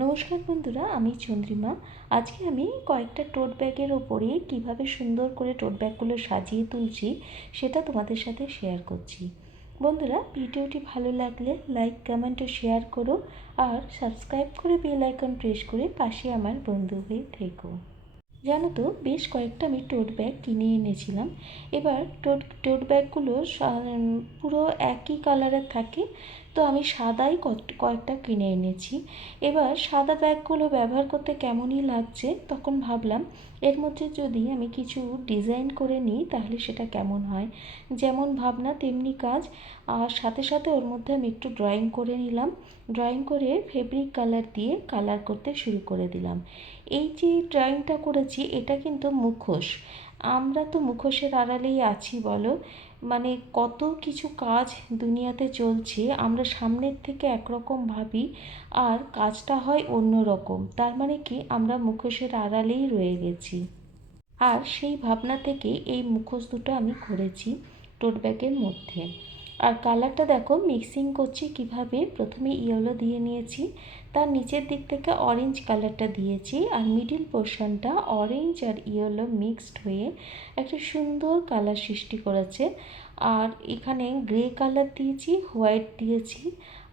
নমস্কার বন্ধুরা, আমি চন্দ্রিমা। আজকে আমি কয়েকটা টোট ব্যাগের ওপরে কিভাবে সুন্দর করে টোট ব্যাগগুলো সাজিয়ে তুলছি সেটা তোমাদের সাথে শেয়ার করছি। বন্ধুরা, ভিডিওটি ভালো লাগলে লাইক, কমেন্ট ও শেয়ার করো, আর সাবস্ক্রাইব করে বেল আইকন প্রেস করে পাশে আমার বন্ধু হয়ে থেকো। জানো তো, বেশ কয়েকটা আমি টোট ব্যাগ কিনে এনেছিলাম। এবার টোট ব্যাগগুলো পুরো একই কালারের থাকে, তো আমি সাদাই কয়েকটা কিনে এনেছি। এবার সাদা ব্যাগগুলো ব্যবহার করতে কেমনই লাগছে, তখন ভাবলাম এর মধ্যে যদি আমি কিছু ডিজাইন করে নিই তাহলে সেটা কেমন হয়। যেমন ভাবনা তেমনি কাজ, আর সাথে সাথে ওর মধ্যে আমি একটু ড্রয়িং করে নিলাম। ড্রয়িং করে ফেব্রিক কালার দিয়ে কালার করতে শুরু করে দিলাম। এই যে ড্রয়িংটা করেছি এটা কিন্তু মুখোশ। আমরা তো মুখোশের আড়ালেই আছি বলো, মানে কত কিছু কাজ দুনিয়াতে চলছে, আমরা সামনের থেকে একরকম ভাবি আর কাজটা হয় অন্য রকম। তার মানে কি, আমরা মুখোশের আড়ালেই রয়ে গেছি। আর সেই ভাবনা থেকে এই মুখোশ দুটো আমি করেছি টোট ব্যাগের মধ্যে। আর কালারটা দেখো মিক্সিং করছি কিভাবে। প্রথমে ইয়েলো দিয়ে নিয়েছি, তার নিচের দিক থেকে অরেঞ্জ কালারটা দিয়েছি, আর মিডিল পোর্শনটা অরেঞ্জ আর ইয়েলো মিক্সড হয়ে একটা সুন্দর কালার সৃষ্টি করেছে। আর এখানে গ্রে কালার দিয়েছি, হোয়াইট দিয়েছি,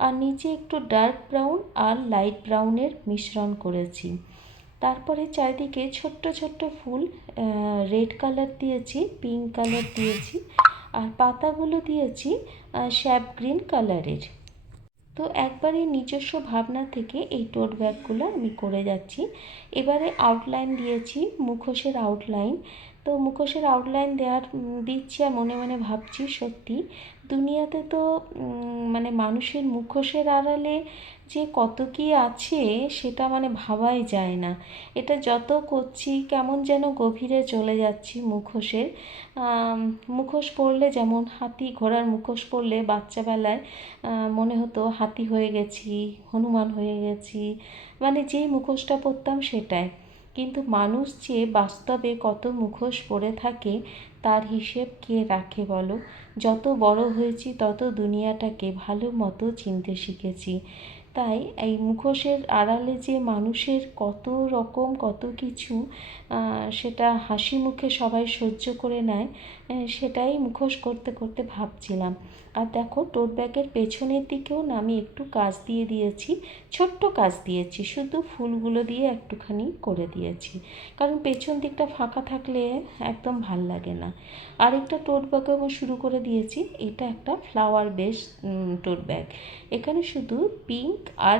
আর নিচে একটু ডার্ক ব্রাউন আর লাইট ব্রাউনের মিশ্রণ করেছি। তারপরে চারিদিকে ছোট্ট ছোট্ট ফুল, রেড কালার দিয়েছি, পিঙ্ক কালার দিয়েছি, আর পাতাগুলো দিয়েছি স্যাপ গ্রিন কালারের। তো একবারে নিজস্ব ভাবনা থেকে এই টোট ব্যাগগুলো আমি করে যাচ্ছি। এবারে আউটলাইন দিয়েছি, মুখোশের আউটলাইন। তো মুখোশের আউটলাইন দিচ্ছি আর মনে মনে ভাবছি, সত্যি দুনিয়াতে তো মানে মানুষের মুখোশের আড়ালে যে কত কী আছে সেটা মানে ভাবাই যায় না। এটা যত করছি কেমন যেন গভীরে চলে যাচ্ছি মুখোশের। মুখোশ পরলে যেমন হাতি ঘোড়ার মুখোশ পরলে বাচ্চাবেলায় মনে হতো হাতি হয়ে গেছি, হনুমান হয়ে গেছি, মানে যেই মুখোশটা পরতাম সেটাই। কিন্তু মানুষ যে বাস্তবে কত মুখোশ পরে থাকে তার হিসেব কে রাখে বলো। যত বড় হয়েছি তত দুনিয়াটাকে ভালো মতো চিনতে শিখেছি। তাই এই মুখোশের আড়ালে যে মানুষের কত রকম কত কিছু, সেটা হাসি মুখে সবাই সহ্য করে নেয়, সেটাই মুখোশ করতে করতে ভাবছিলাম। আর দেখো টোট ব্যাগের পেছনের দিকেও না আমি একটু কাজ দিয়ে দিয়েছি, ছোট্ট কাজ দিয়েছি, শুধু ফুলগুলো দিয়ে একটুখানি করে দিয়েছি, কারণ পেছন দিকটা ফাঁকা থাকলে একদম ভাল লাগে না। আরেকটা টোট ব্যাগও আমি শুরু করে দিয়েছি, এটা একটা ফ্লাওয়ার বেস টোট ব্যাগ। এখানে শুধু পিঙ্ক আর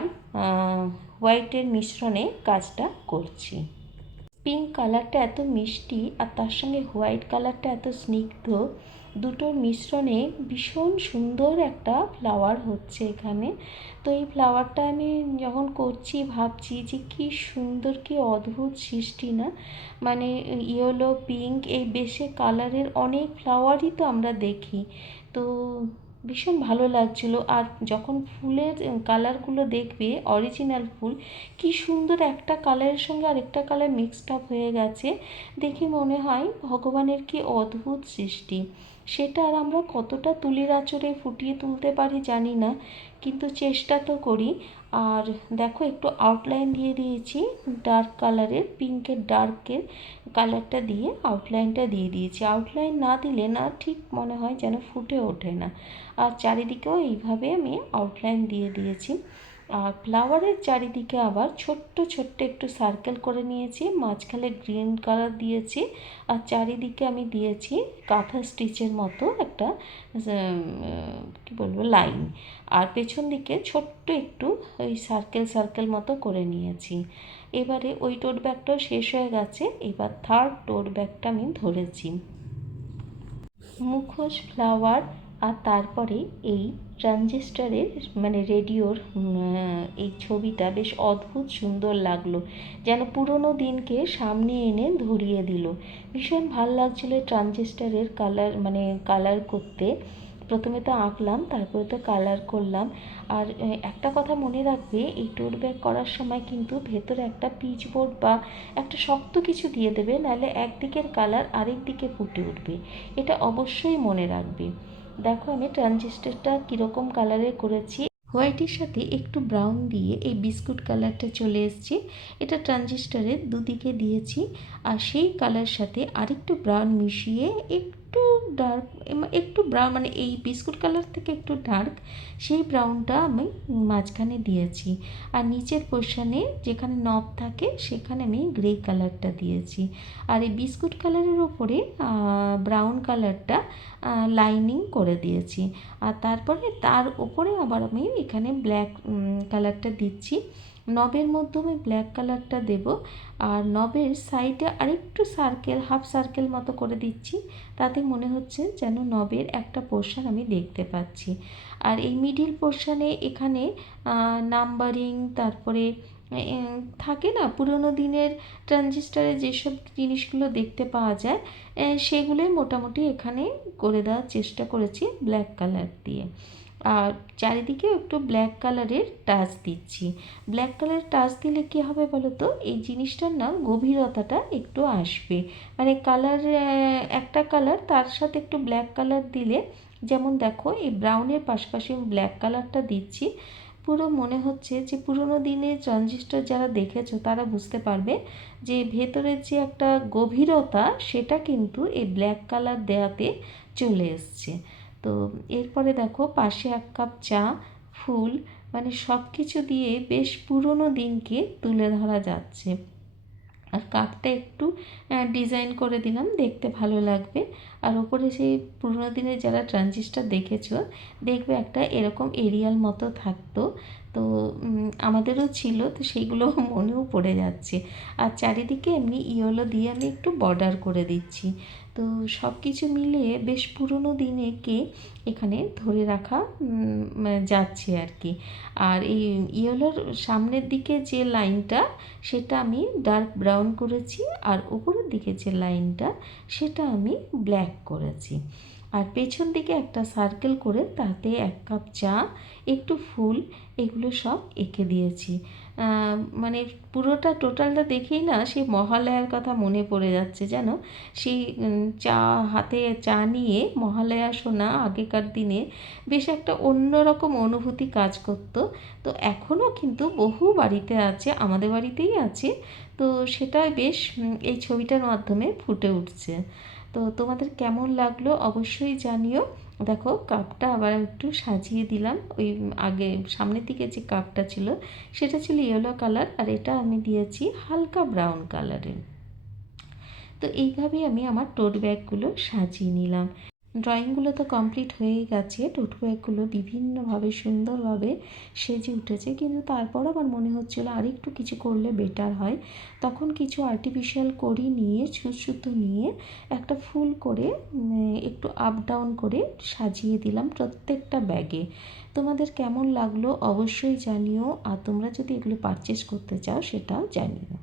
হোয়াইটের মিশ্রণে কাজটা করছি। পিঙ্ক কালারটা এত মিষ্টি আর তার সঙ্গে হোয়াইট কালারটা এত স্নিগ্ধ, দুটোর মিশ্রণে ভীষণ সুন্দর একটা ফ্লাওয়ার হচ্ছে এখানে। তো এই ফ্লাওয়ারটা আমি যখন করছি ভাবছি যে কী সুন্দর, কী অদ্ভুত সৃষ্টি না। মানে ইয়েলো পিঙ্ক এই বেশে কালারের অনেক ফ্লাওয়ারই তো আমরা দেখি, তো ভীষণ ভালো লাগছিল। আর যখন ফুলের কালারগুলো দেখবে, অরিজিনাল ফুল কি সুন্দর একটা কালারের সঙ্গে আরেকটা কালার মিক্সড আপ হয়ে গেছে, দেখে মনে হয় ভগবানের কি অদ্ভুত সৃষ্টি। সেটা আর আমরা কতটা তুলির আঁচড়ে ফুটিয়ে তুলতে পারি জানি না, কিন্তু চেষ্টা তো করি। আর দেখো একটু আউটলাইন দিয়ে দিয়েছি ডার্ক কালারের, পিঙ্কের ডার্কের কালারটা দিয়ে আউটলাইনটা দিয়ে দিয়েছি। আউটলাইন না দিলে না ঠিক মনে হয় যেন ফুটে ওঠে না। আর চারিদিকেও এইভাবে আমি আউটলাইন দিয়ে দিয়েছি। আর ফ্লাওয়ারের চারিদিকে আবার ছোট্ট ছোট্ট একটু সার্কেল করে নিয়েছি, মাঝখানে গ্রিন কালার দিয়েছি, আর চারিদিকে আমি দিয়েছি কাঁথা স্টিচের মতো একটা কী বলবো লাইন। আর পেছন দিকে ছোট্ট একটু ওই সার্কেল সার্কেল মতো করে নিয়েছি। এবারে ওই টোট ব্যাগটাও শেষ হয়ে গেছে, এবার থার্ড টোট ব্যাগটা আমি ধরেছি। মুখোশ, ফ্লাওয়ার, আর তারপরে এই ট্রানজিস্টারের মানে রেডিওর এই ছবিটা বেশ অদ্ভুত সুন্দর লাগলো, যেন পুরনো দিনকে সামনে এনে ধরিয়ে দিল। ভীষণ ভাল লাগছিলো ট্রানজিস্টারের কালার, মানে কালার করতে। প্রথমে তো আঁকলাম, তারপরে তো কালার করলাম। আর একটা কথা মনে রাখবে, এই টোট ব্যাগ করার সময় কিন্তু ভেতরে একটা পিচবোর্ড বা একটা শক্ত কিছু দিয়ে দেবে, নাহলে একদিকের কালার আরেক দিকে ফুটে উঠবে, এটা অবশ্যই মনে রাখবে। দেখো আমি ট্রানজিস্টারটা কীরকম কালারের করেছি। হোয়াইটের সাথে একটু ব্রাউন দিয়ে এই বিস্কুট কালারটা চলে এসেছে। এটা ট্রানজিস্টারের দুদিকে দিয়েছি, আর সেই কালার সাথে আরেকটু ব্রাউন মিশিয়ে একটু ডার্ক, একটু ব্রাউন মানে এই বিস্কুট কালার থেকে একটু ডার্ক, সেই ব্রাউনটা আমি মাঝখানে দিয়েছি। আর নিচের পোর্শনে যেখানে নব থাকে সেখানে আমি গ্রে কালারটা দিয়েছি। আর এই বিস্কুট কালারের ওপরে ব্রাউন কালারটা লাইনিং করে দিয়েছি। আর তারপরে তার ওপরে আবার আমি এখানে ব্ল্যাক কালারটা দিচ্ছি। নবের মধ্যে আমি ব্ল্যাক কালারটা দেব, আর নবের সাইডে আরেকটু সার্কেল, হাফ সার্কেল মতো করে দিচ্ছি, তাতে মনে হচ্ছে যেন নবের একটা পোর্শন আমি দেখতে পাচ্ছি। আর এই মিডিল পোর্শনে এখানে নাম্বারিং, তারপরে থাকে না পুরোনো দিনের ট্রানজিস্টারে যেসব জিনিসগুলো দেখতে পাওয়া যায়, সেগুলোই মোটামুটি এখানে করে দেওয়ার চেষ্টা করেছি ব্ল্যাক কালার দিয়ে। আর চারিদিকে একটু ব্ল্যাক কালারের টাচ দিচ্ছি। ব্ল্যাক কালারের টাচ দিলে কী হবে বলো তো, এই জিনিসটার না গভীরতাটা একটু আসবে। মানে কালার, একটা কালার তার সাথে একটু ব্ল্যাক কালার দিলে, যেমন দেখো এই ব্রাউনের পাশাপাশি ব্ল্যাক কালারটা দিচ্ছি, পুরো মনে হচ্ছে যে পুরোনো দিনের ট্রানজিস্টর যারা দেখেছো তারা বুঝতে পারবে যে ভেতরের যে একটা গভীরতা, সেটা কিন্তু এই ব্ল্যাক কালার দেওয়াতে চলে এসছে। তো এরপরে দেখো পাশে 1 কাপ চা, ফুল, মানে সব কিছু দিয়ে বেশ পুরোনো দিনকে তুলে ধরা যাচ্ছে। আর কাপটা একটু ডিজাইন করে দিলাম, দেখতে ভালো লাগবে। আর ওপরে সেই পুরোনো দিনের যারা ট্রানজিস্টার দেখেছো, দেখবে একটা এরকম এরিয়াল মতো থাকতো, তো আমাদেরও ছিল, তো সেইগুলো মনেও পড়ে যাচ্ছে। আর চারিদিকে এমনি ইয়েলো দিয়ে আমি একটু বর্ডার করে দিচ্ছি। তো সব কিছু মিলিয়ে বেশ পুরোনো দিনেকে এখানে ধরে রাখা যাচ্ছে আর কি। আর এই ইয়েলোর সামনের দিকে যে লাইনটা, সেটা আমি ডার্ক ব্রাউন করেছি, আর উপরের দিকে যে লাইনটা সেটা আমি ব্ল্যাক করেছি। আর পেছন দিকে একটা সার্কেল করে তাতে 1 কাপ চা, একটু ফুল, এগুলো সব এঁকে দিয়েছি। মানে পুরোটা টোটালটা দেখেই না সেই মহালয়ার কথা মনে পড়ে যাচ্ছে যেন। সেই চা হাতে চা নিয়ে মহালয়া শোনা আগেকার দিনে বেশ একটা অন্যরকম অনুভূতি কাজ করতো। তো এখনও কিন্তু বহু বাড়িতে আছে, আমাদের বাড়িতেই আছে, তো সেটা বেশ এই ছবিটার মাধ্যমে ফুটে উঠছে। তো তোমাদের কেমন লাগলো অবশ্যই জানিও। দেখো কাপটা আবার একটু সাজিয়ে দিলাম, ওই আগে সামনের দিকে যে কাপটা ছিল সেটা ছিল ইয়েলো কালার, আর এটা আমি দিয়েছি হালকা ব্রাউন কালারের। তো এইভাবেই আমি আমার টোট ব্যাগগুলো সাজিয়ে নিলাম। ড্রয়িংগুলো তো কমপ্লিট হয়েই গেছে, টোট ব্যাগগুলো বিভিন্নভাবে সুন্দরভাবে সেজে উঠেছে, কিন্তু তারপর আমার মনে হচ্ছিলো আরেকটু কিছু করলে বেটার হয়। তখন কিছু আর্টিফিশিয়াল কড়ি নিয়ে, সুতো নিয়ে একটা ফুল করে একটু আপ ডাউন করে সাজিয়ে দিলাম প্রত্যেকটা ব্যাগে। তোমাদের কেমন লাগলো অবশ্যই জানিও, আর তোমরা যদি এগুলো পারচেস করতে চাও সেটাও জানিও।